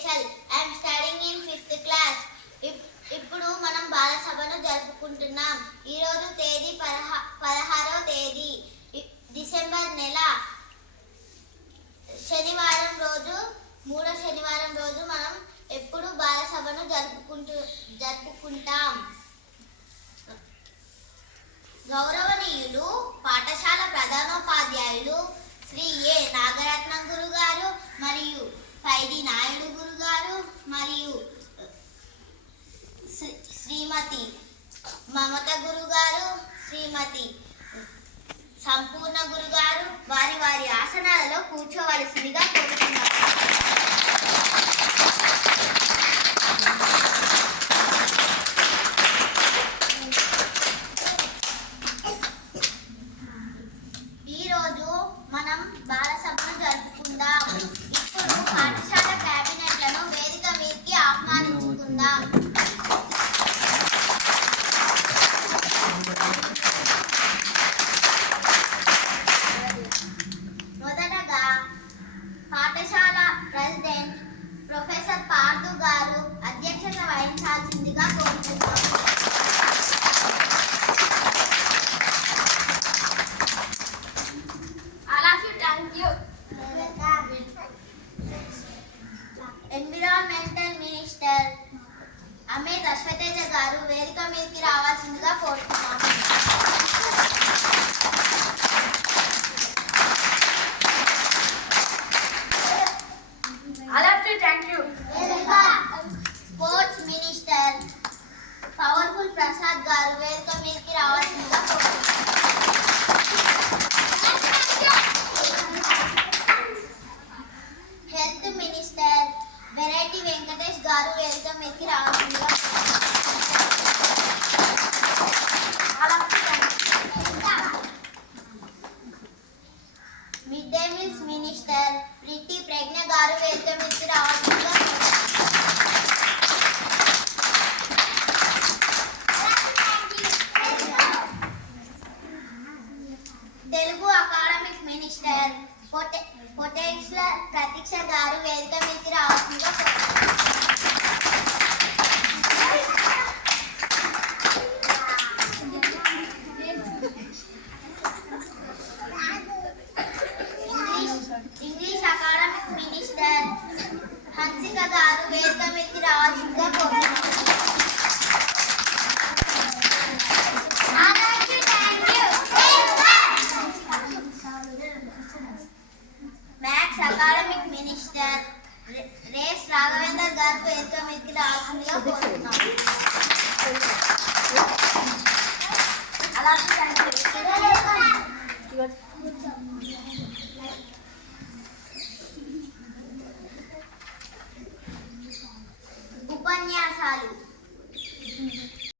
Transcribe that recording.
Rachel. I am studying in 5th class. ఇప్పుడు మనం బాల సభను జరుపుకుంటున్నాం. ఈ రోజు తేదీ 16వ తేదీ డిసెంబర్ నెల శనివారం రోజు, మూడో శనివారం రోజు మనం ఎప్పుడు బాల సభను జరుపుకుంటాం. గౌరవనీయులు పాఠశాల ప్రధానోపాధ్యాయులు శ్రీ ఏ నాగరత్నం గురుగారు మరియు పైడి నాయుడు గురుగారు మరియు శ్రీమతి మమత గురుగారు, శ్రీమతి సంపూర్ణ గురుగారు వారి వారి ఆసనాలలో కూర్చోవలసిందిగా కోరుతున్నారు. ఈరోజు మనం బాల సభను జరుపుకుందాం. ఇప్పుడు పాఠశాల క్యాబినెట్లను వేదిక మీదకి ఆహ్వానించుకుందాం. మొదటగా పాఠశాల ప్రెసిడెంట్ ప్రొఫెసర్ పార్దు గారు అధ్యక్షత వహించాల్సిందిగా కోరుతున్నాము. ఎన్విరాన్మెంటల్ మినిస్టర్ అమిత్ అశ్వతేజ గారు వేదిక మీదకి రావాల్సిందిగా కోరుతున్నాము. స్పోర్ట్స్ మినిస్టర్ పవర్ఫుల్ ప్రసాద్ గారు వేదిక మీదకి రావాల్సిందిగా కోరుతున్నాము. హెల్త్ మినిస్టర్ వెరైటీ వెంకటేష్ గారు వేదిక మీదకి రావాల్సిందిగా మిడ్ డే మీల్స్ మినిస్టర్ ప్రీతి ప్రజ్ఞ గారు వేదిక మీదకి రావాల్సిందిగా తెలుగు అకాడమిక్ మినిస్టర్ పొటెన్షియల్ ప్రతీక్ష గారు వేదిక మీదకి రావాల్సిందిగా ఇంగ్లీష్ అకాడమిక్ మినిస్టర్ హన్సిక గారు వేదిక మీదకి రావాల్సిందిగా కోరుతున్నాను. మ్యాథ్స్ అకాడమిక్ మినిస్టర్ రేస్ రాఘవేందర్ గారు వేదిక మీదకి రావాల్సిందిగా కోరుతున్నాను. ఉపన్యాసాలు